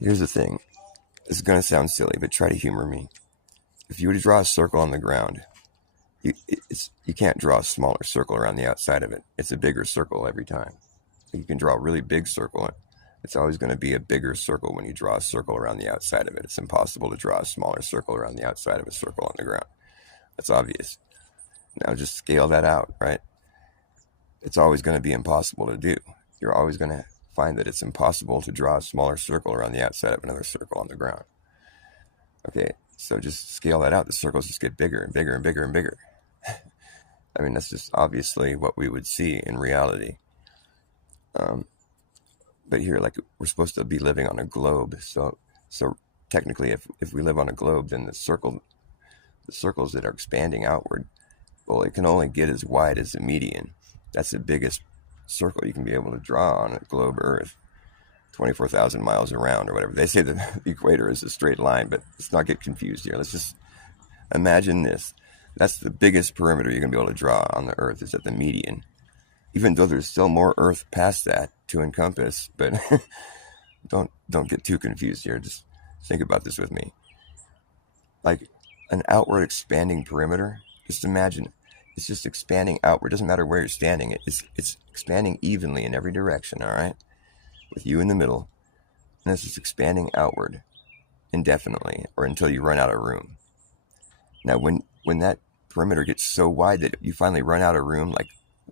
Here's the thing. This is going to sound silly, but try to humor me. If you were to draw a circle on the ground, you can't draw a smaller circle around the outside of it. It's a bigger circle every time. You can draw a really big circle. It's always going to be a bigger circle when you draw a circle around the outside of it. It's impossible to draw a smaller circle around the outside of a circle on the ground. That's obvious. Now just scale that out, right? It's always going to be impossible to do. You're always going to find that it's impossible to draw a smaller circle around the outside of another circle on the ground. Okay, so just scale that out. The circles just get bigger and bigger and bigger and bigger. I mean, that's just obviously what we would see in reality. But here, like, we're supposed to be living on a globe. So technically, if we live on a globe, then the circles that are expanding outward, well, it can only get as wide as the median. That's the biggest circle you can be able to draw on a globe Earth, 24,000 miles around or whatever. They say the equator is a straight line, but let's not get confused here. Let's just imagine this. That's the biggest perimeter you're going to be able to draw on the Earth is at the median, even though there's still more Earth past that to encompass. But don't get too confused here. Just think about this with me. Like an outward expanding perimeter, just imagine it's just expanding outward. It doesn't matter where you're standing. It's expanding evenly in every direction, all right? With you in the middle. And it's just expanding outward indefinitely or until you run out of room. Now, when that perimeter gets so wide that you finally run out of room, like,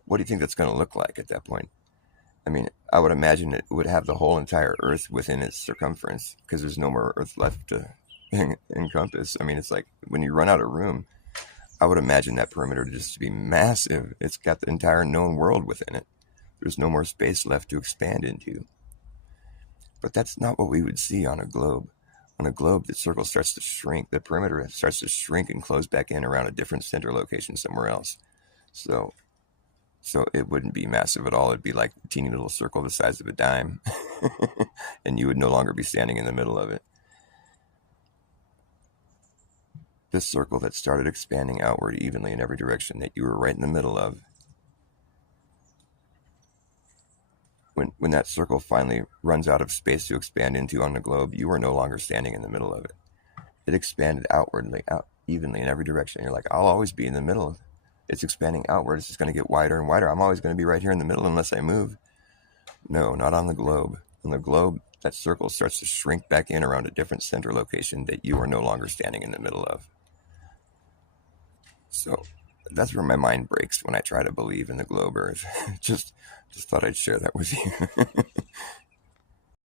what do you think that's going to look like at that point? I mean, I would imagine it would have the whole entire Earth within its circumference because there's no more Earth left to encompass. I mean, it's like when you run out of room, I would imagine that perimeter just to be massive. It's got the entire known world within it. There's no more space left to expand into. But that's not what we would see on a globe. On a globe, the circle starts to shrink. The perimeter starts to shrink and close back in around a different center location somewhere else. So it wouldn't be massive at all. It'd be like a teeny little circle the size of a dime. And you would no longer be standing in the middle of it. This circle that started expanding outward evenly in every direction that you were right in the middle of, when that circle finally runs out of space to expand into on the globe, you are no longer standing in the middle of it. It expanded outwardly, evenly in every direction. You're like, I'll always be in the middle. It's expanding outward. It's just going to get wider and wider. I'm always going to be right here in the middle unless I move. No, not on the globe. On the globe, that circle starts to shrink back in around a different center location that you are no longer standing in the middle of. So that's where my mind breaks when I try to believe in the globe Earth. Just thought I'd share that with you.